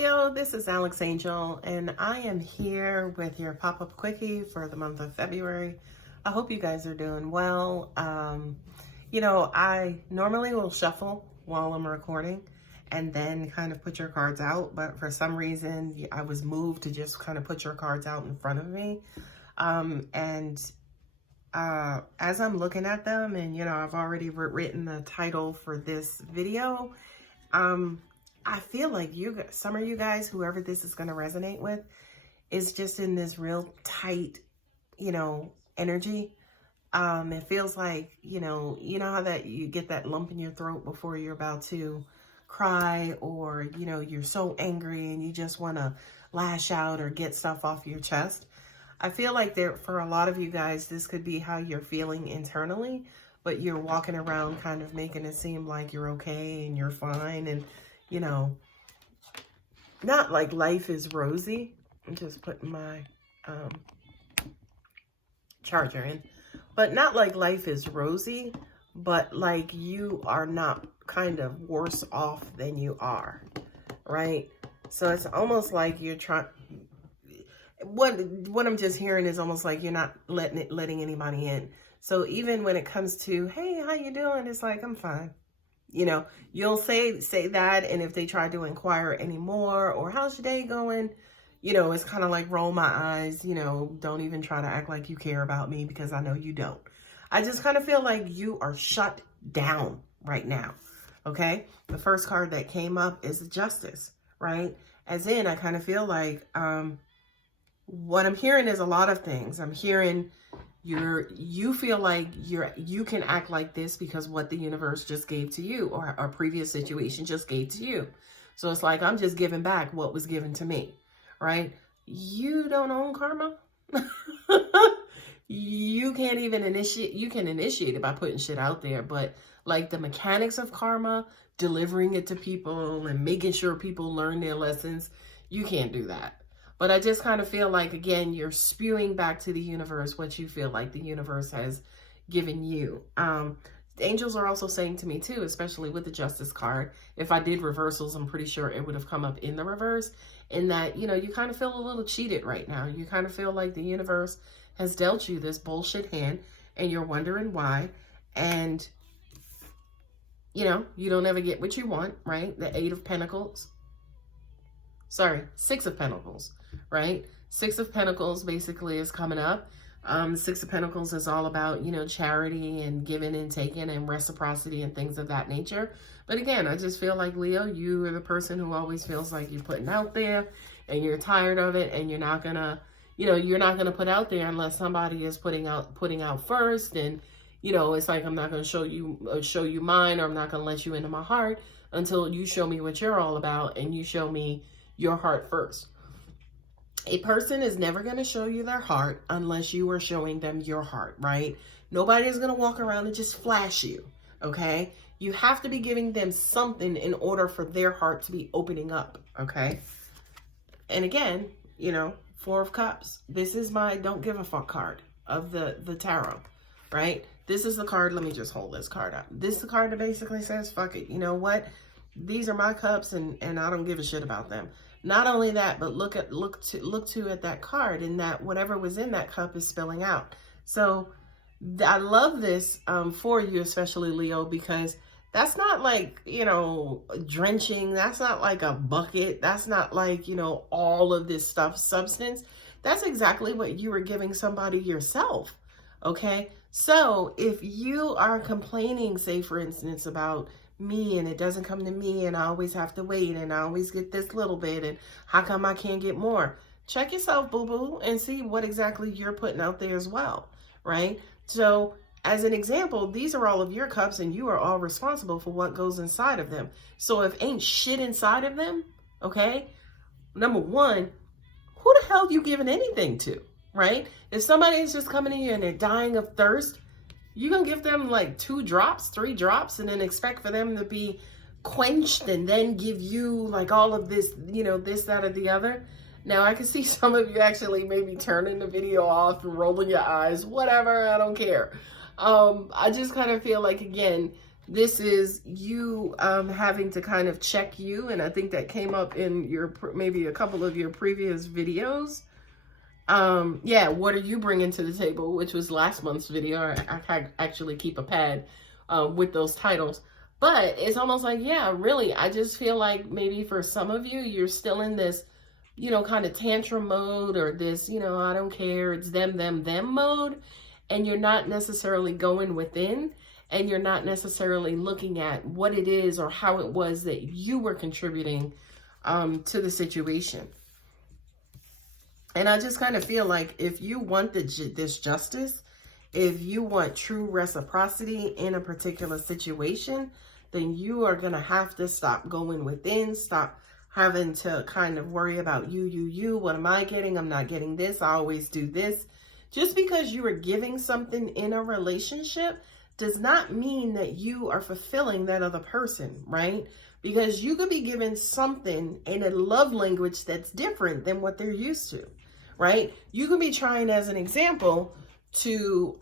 Leo, this is Alex Angel, and I am here with your pop-up quickie for the month of February. I hope you guys are doing well. I normally will shuffle while I'm recording and then kind of put your cards out, but for some reason I was moved to just kind of put your cards out in front of me. As I'm looking at them, and I've already written the title for this video, I feel like some of you guys, whoever this is going to resonate with, is just in this real tight, energy. It feels like, you know how that you get that lump in your throat before you're about to cry, or, you're so angry and you just want to lash out or get stuff off your chest. I feel like for a lot of you guys, this could be how you're feeling internally, but you're walking around kind of making it seem like you're okay and you're fine. And, not like life is rosy. I'm just putting my charger in. But not like life is rosy, but like you are not kind of worse off than you are, right? So it's almost like you're trying... What I'm just hearing is almost like you're not letting anybody in. So even when it comes to, hey, how you doing? It's like, I'm fine. You'll say that, and if they try to inquire anymore, or how's your day going, it's kind of like roll my eyes, don't even try to act like you care about me, because I know you don't. I just kind of feel like you are shut down right now, okay? The first card that came up is Justice, right? As in, I kind of feel like what I'm hearing is a lot of things. I'm hearing you feel like you can act like this because what the universe just gave to you, or a previous situation just gave to you. So it's like, I'm just giving back what was given to me, right? You don't own karma. You can't even initiate. You can initiate it by putting shit out there, but like the mechanics of karma, delivering it to people and making sure people learn their lessons, you can't do that. But I just kind of feel like, again, you're spewing back to the universe what you feel like the universe has given you. The angels are also saying to me too, especially with the Justice card, if I did reversals, I'm pretty sure it would have come up in the reverse, in that, you kind of feel a little cheated right now. You kind of feel like the universe has dealt you this bullshit hand, and you're wondering why. And, you don't ever get what you want, right? The Six of Pentacles, right? Six of Pentacles basically is coming up. Six of Pentacles is all about, charity and giving and taking and reciprocity and things of that nature. But again, I just feel like, Leo, you are the person who always feels like you're putting out there and you're tired of it, and you're not gonna, you're not gonna put out there unless somebody is putting out first. And, it's like, I'm not gonna show you mine, or I'm not gonna let you into my heart until you show me what you're all about and you show me your heart first. A person is never going to show you their heart unless you are showing them your heart, right? Nobody is going to walk around and just flash you, okay? You have to be giving them something in order for their heart to be opening up, okay? And again, Four of Cups. This is my don't give a fuck card of the tarot, right? This is the card. Let me just hold this card up. This is the card that basically says, fuck it. You know what? These are my cups, and I don't give a shit about them. Not only that, but look to at that card, and that whatever was in that cup is spilling out. So I love this for you, especially Leo, because that's not like, drenching. That's not like a bucket. That's not like, all of this substance. That's exactly what you were giving somebody yourself. Okay. So if you are complaining, say for instance, about me, and it doesn't come to me, and I always have to wait, and I always get this little bit, and how come I can't get more? Check yourself, boo-boo, and see what exactly you're putting out there as well, right? So as an example, these are all of your cups, and you are all responsible for what goes inside of them. So if ain't shit inside of them, okay, number one, who the hell you giving anything to, right? If somebody is just coming in here and they're dying of thirst, you're going to give them like 2 drops, 3 drops, and then expect for them to be quenched, and then give you like all of this, this, that, or the other. Now, I can see some of you actually maybe turning the video off and rolling your eyes, whatever, I don't care. I just kind of feel like, again, This is you having to kind of check you. And I think that came up in your, maybe a couple of your previous videos. Yeah, what are you bringing to the table, which was last month's video. I actually keep a pad with those titles. But it's almost like, yeah, really, I just feel like maybe for some of you, you're still in this, you know, kind of tantrum mode, or this, you know, I don't care, it's them mode. And you're not necessarily going within, and you're not necessarily looking at what it is or how it was that you were contributing to the situation. And I just kind of feel like if you want this justice, if you want true reciprocity in a particular situation, then you are going to have to stop going within, stop having to kind of worry about you, what am I getting? I'm not getting this. I always do this. Just because you are giving something in a relationship does not mean that you are fulfilling that other person, right? Because you could be given something in a love language that's different than what they're used to, right? You could be trying, as an example, to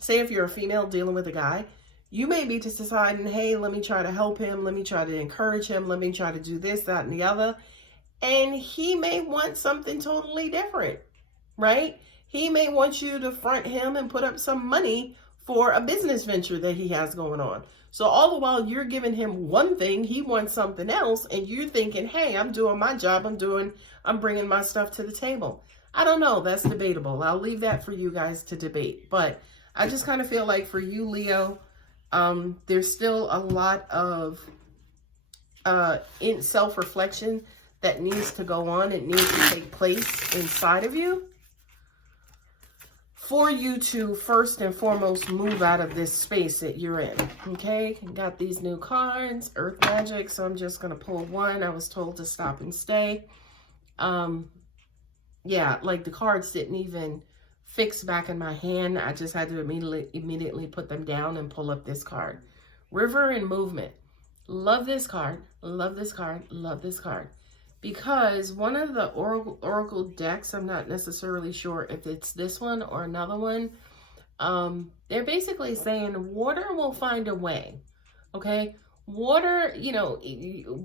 say if you're a female dealing with a guy, you may be just deciding, hey, let me try to help him. Let me try to encourage him. Let me try to do this, that, and the other. And he may want something totally different, right? He may want you to front him and put up some money for a business venture that he has going on. So all the while you're giving him one thing, he wants something else, and you're thinking, hey, I'm doing my job. I'm bringing my stuff to the table. I don't know. That's debatable. I'll leave that for you guys to debate. But I just kind of feel like for you, Leo, there's still a lot of in self-reflection that needs to go on. It needs to take place inside of you for you to first and foremost move out of this space that you're in. Okay, got these new cards, Earth Magic, so I'm just going to pull one. I was told to stop and stay. Yeah, like the cards didn't even fix back in my hand. I just had to immediately put them down and pull up this card. River and Movement. Love this card. Love this card. Love this card. Because one of the oracle decks, I'm not necessarily sure if it's this one or another one, they're basically saying water will find a way. Okay? Water, you know,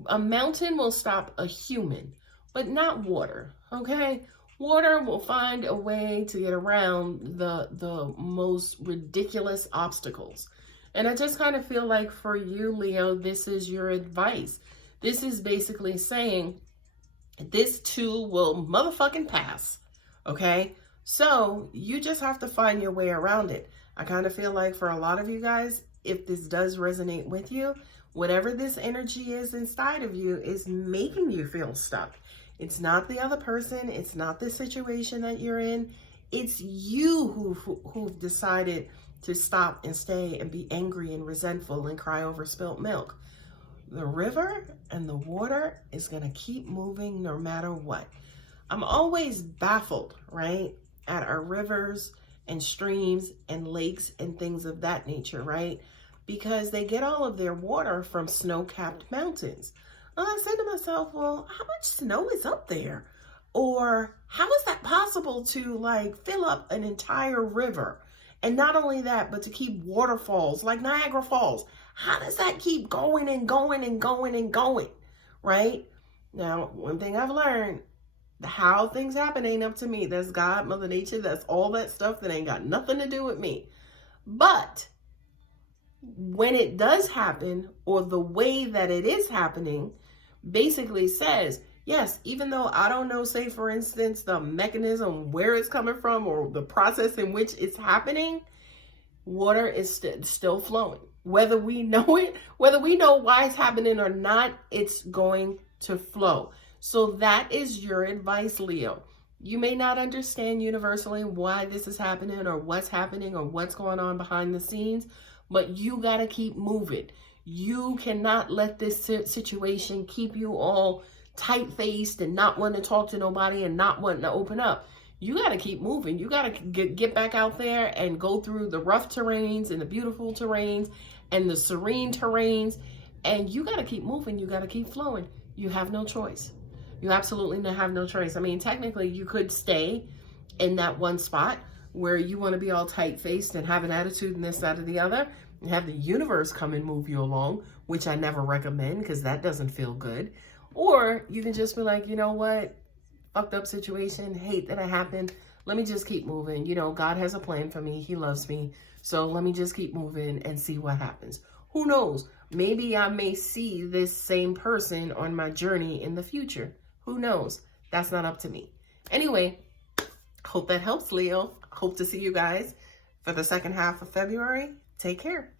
a mountain will stop a human, but not water. Okay? Water will find a way to get around the most ridiculous obstacles. And I just kind of feel like for you, Leo, this is your advice. This is basically saying this too will motherfucking pass. Okay? So you just have to find your way around it. I kind of feel like for a lot of you guys, if this does resonate with you, whatever this energy is inside of you is making you feel stuck. It's not the other person. It's not the situation that you're in. It's you who've decided to stop and stay and be angry and resentful and cry over spilt milk. The river and the water is going to keep moving no matter what. I'm always baffled, right, at our rivers and streams and lakes and things of that nature, right? Because they get all of their water from snow-capped mountains. And I say to myself, well, how much snow is up there? Or how is that possible to like fill up an entire river? And not only that, but to keep waterfalls like Niagara Falls. How does that keep going and going and going and going, right? Now, one thing I've learned, how things happen ain't up to me. That's God, Mother Nature. That's all that stuff that ain't got nothing to do with me. But when it does happen, or the way that it is happening, basically says, yes, even though I don't know, say for instance, the mechanism where it's coming from or the process in which it's happening, water is still flowing. Whether we know it, whether we know why it's happening or not, it's going to flow. So that is your advice, Leo. You may not understand universally why this is happening or what's going on behind the scenes, but you got to keep moving. You cannot let this situation keep you all tight-faced and not wanting to talk to nobody and not wanting to open up. You got to keep moving. You got to get back out there and go through the rough terrains and the beautiful terrains and the serene terrains. And you got to keep moving. You got to keep flowing. You have no choice. You absolutely have no choice. I mean, technically, you could stay in that one spot where you want to be all tight-faced and have an attitude and this, that, or the other. have the universe come and move you along, which I never recommend because that doesn't feel good. Or you can just be like, you know what? Fucked up situation, hate that it happened. Let me just keep moving. You know, God has a plan for me. He loves me. So let me just keep moving and see what happens. Who knows? Maybe I may see this same person on my journey in the future. Who knows? That's not up to me. Anyway, hope that helps, Leo. Hope to see you guys for the second half of February. Take care.